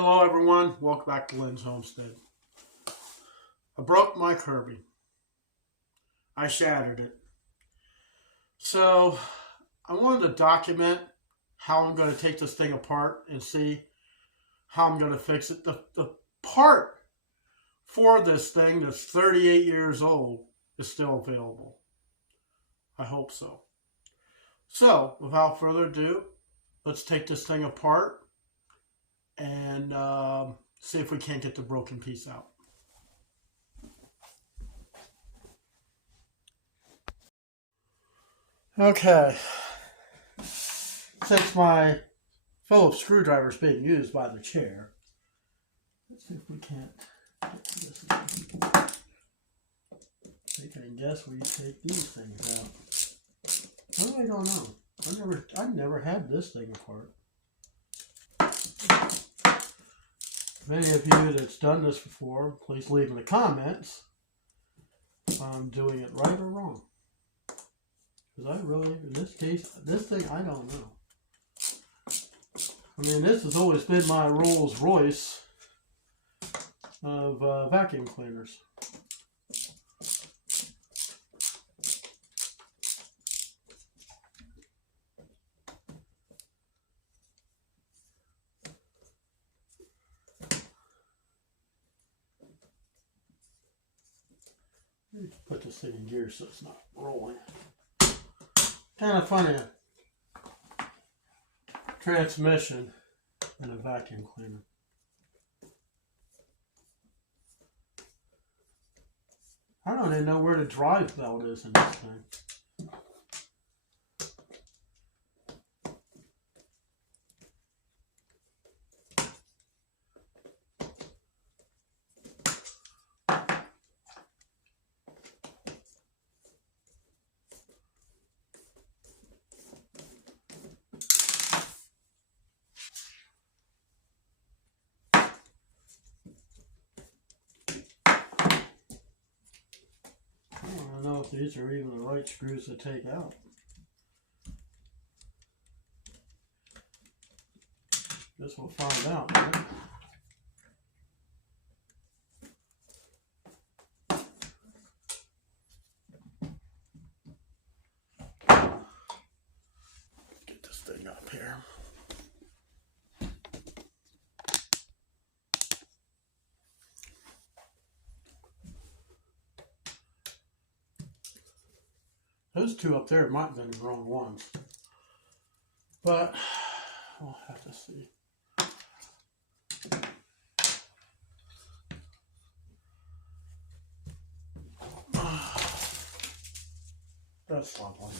Hello everyone, welcome back to Lynn's Homestead. I broke my Kirby. I shattered it. So I wanted to document how I'm going to take this thing apart and see how I'm going to fix it. The part for this thing that's 38 years old is still available. I hope so. So without further ado, let's take this thing apart and see if we can't get the broken piece out. Okay, since my Phillips screwdriver is being used by the chair, let's see if we can't get this. Take any guess where you take these things out. I don't know. I've never had this thing apart. Many of you that's done this before, please leave in the comments if I'm doing it right or wrong. Because I really, in this case, this thing, I don't know. I mean, this has always been my Rolls Royce of vacuum cleaners. Put this thing in gear so it's not rolling. Kind of funny. Transmission and a vacuum cleaner. I don't even know where the drive belt is in this thing. I don't know if these are even the right screws to take out. Guess we'll find out, right? Get this thing up here. Those two up there might have been the wrong ones, but we'll have to see. That's lovely.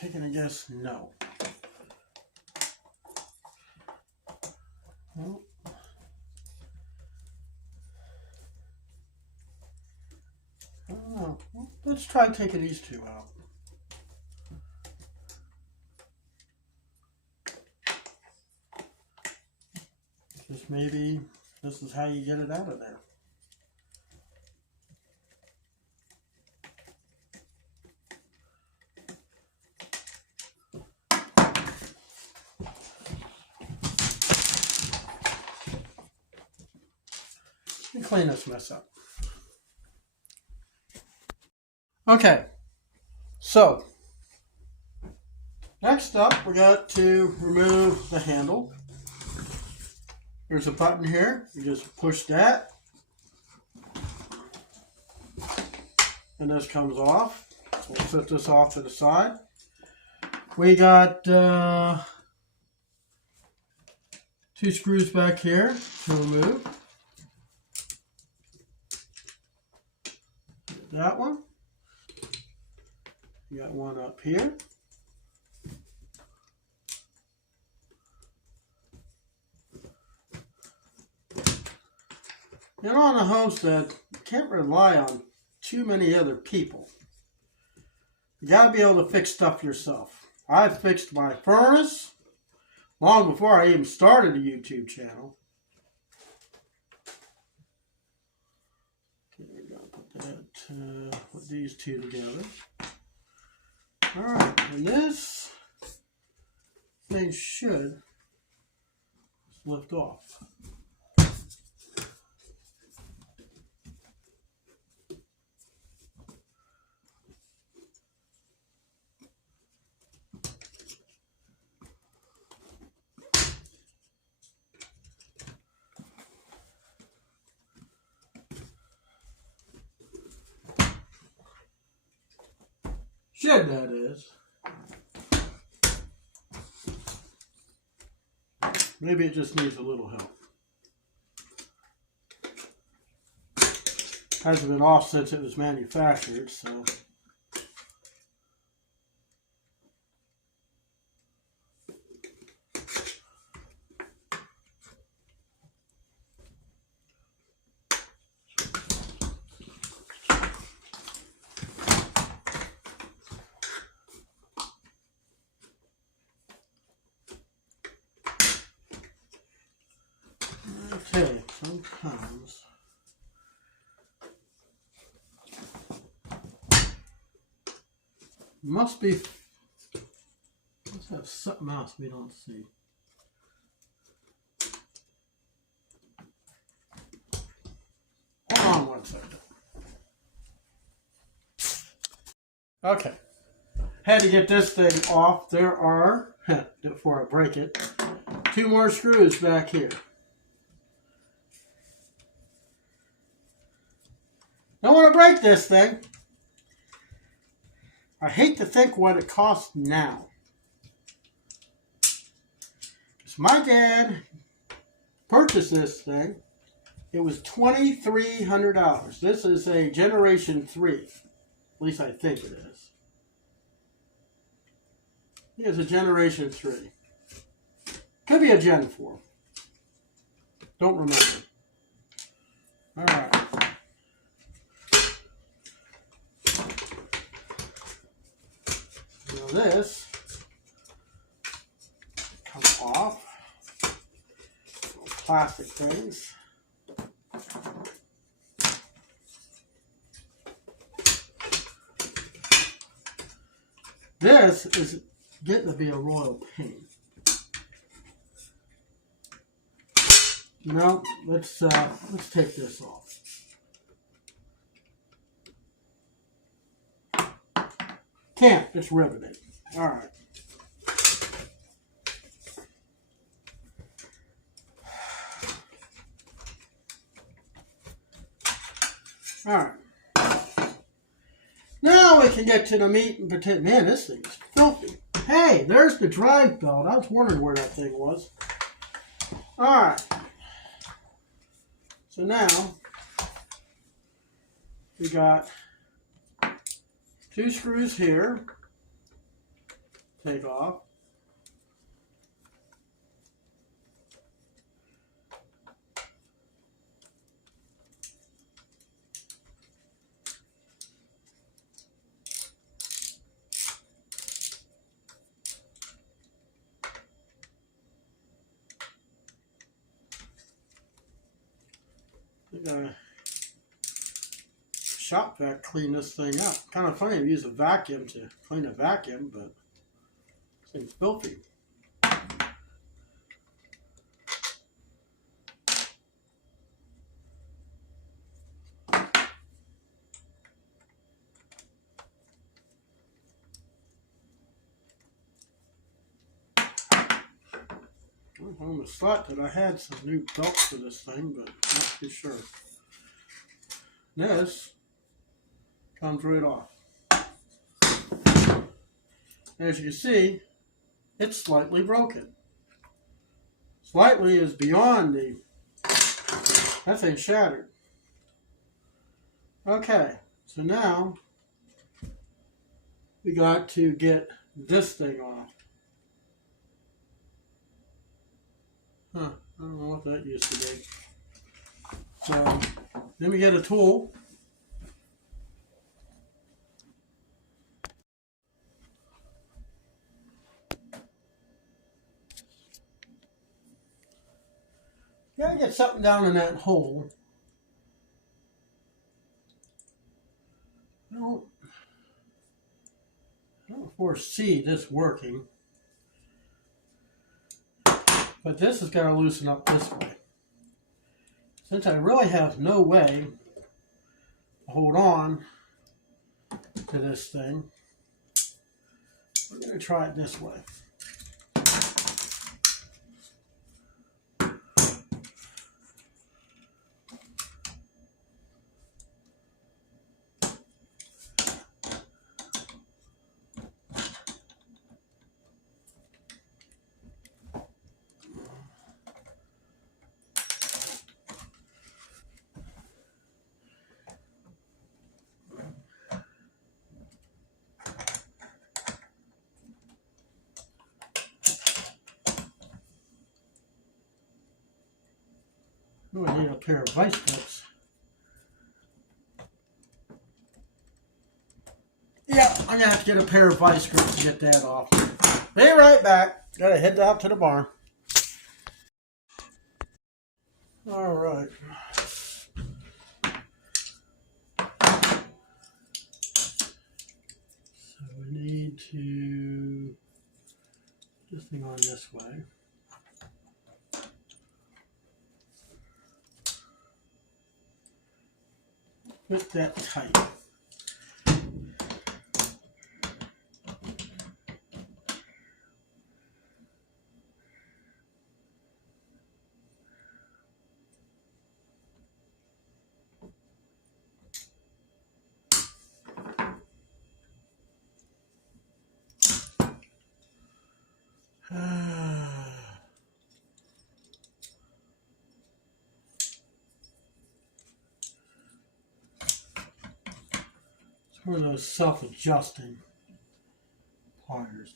Taking a guess, no. Well, I don't know. Well, let's try taking these two out. Just maybe this is how you get it out of there. Let me clean this mess up. Okay, so next up we got to remove the handle. There's a button here. You just push that, and this comes off. So we'll set this off to the side. We got 2 screws back here to remove. That one. You got one up here. You know, on a homestead, you can't rely on too many other people. You gotta be able to fix stuff yourself. I fixed my furnace long before I even started a YouTube channel. Okay, we're gonna put these two together. Alright, and this thing should lift off. Should, that is. Maybe it just needs a little help. Hasn't been off since it was manufactured, so. Okay, sometimes must be, let's have something else we don't see. Hold on one second. Okay, had to get this thing off. There are, before I break it, 2 more screws back here. Don't want to break this thing. I hate to think what it costs now. Because my dad purchased this thing. It was $2,300. This is a Generation 3. At least I think it is. It's a Generation 3. Could be a Gen 4. Don't remember. Alright. Now this comes off. Plastic things. This is getting to be a royal pain. No, let's take this off. Can't, it's riveted. All right. All right. Now we can get to the meat and potato. Man, this thing is filthy. Hey, there's the drive belt. I was wondering where that thing was. All right. So now we got 2 screws here. Take off. We gotta shop vac clean this thing up. Kind of funny to use a vacuum to clean a vacuum, but this thing's filthy. I almost thought that I had some new belts for this thing, but not too sure. This comes right off. As you can see, it's slightly broken. Slightly is beyond the... That thing shattered. Okay, so now we got to get this thing off. Huh, I don't know what that used to be. So, then we get a tool. Gotta get something down in that hole. I don't foresee this working, but this is going to loosen up this way. Since I really have no way to hold on to this thing, we're going to try it this way. Oh, I need a pair of vice grips. Yeah, I'm going to have to get a pair of vice grips to get that off. Be right back. Got to head out to the barn. All right. So we need to put this thing on this way. Put that tight. It's one of those self-adjusting pliers.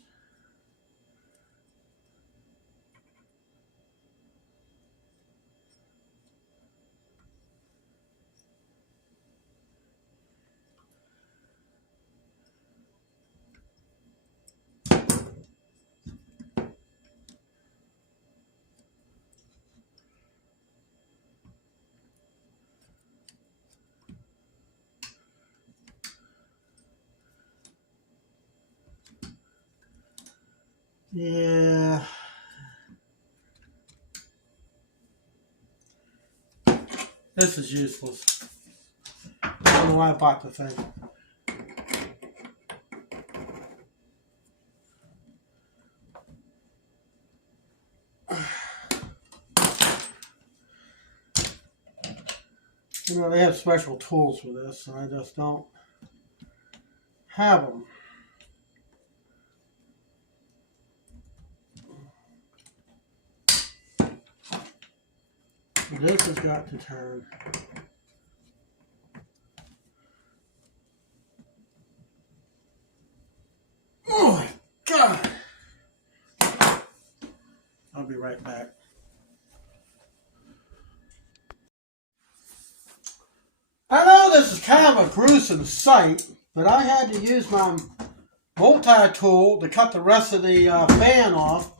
Yeah. This is useless. I don't know why I bought the thing. You know, they have special tools for this, and I just don't have them. This has got to turn. Oh my God! I'll be right back. I know this is kind of a gruesome sight, but I had to use my multi-tool to cut the rest of the fan off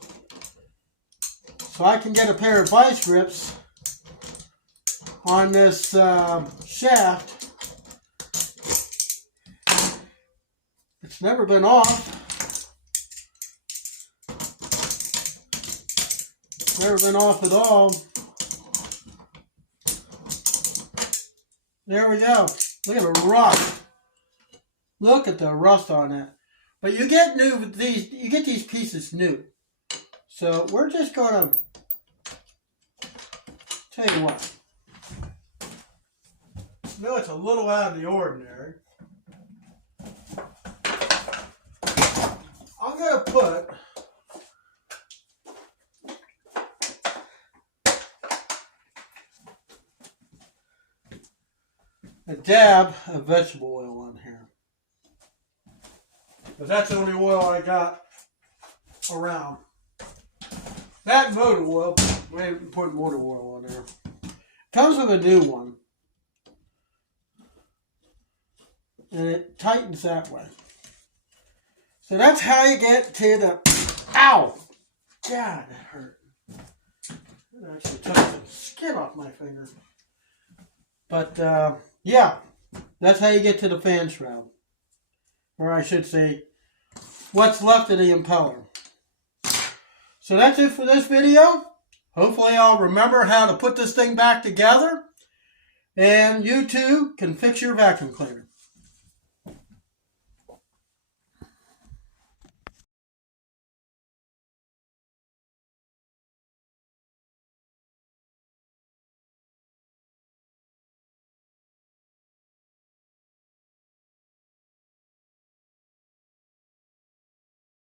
so I can get a pair of vice grips on this shaft. It's never been off. Never been off at all. There we go. Look at the rust. Look at the rust on that. But you get these pieces new. So we're just gonna tell you what. I know it's a little out of the ordinary. I'm gonna put a dab of vegetable oil on here. Because that's the only oil I got around. That and motor oil. We haven't put motor oil on there. Comes with a new one. And it tightens that way. So that's how you get to the... Ow! God, that hurt. It actually took some skin off my finger. But, yeah. That's how you get to the fan shroud. Or I should say, what's left of the impeller. So that's it for this video. Hopefully I'll remember how to put this thing back together. And you too can fix your vacuum cleaner.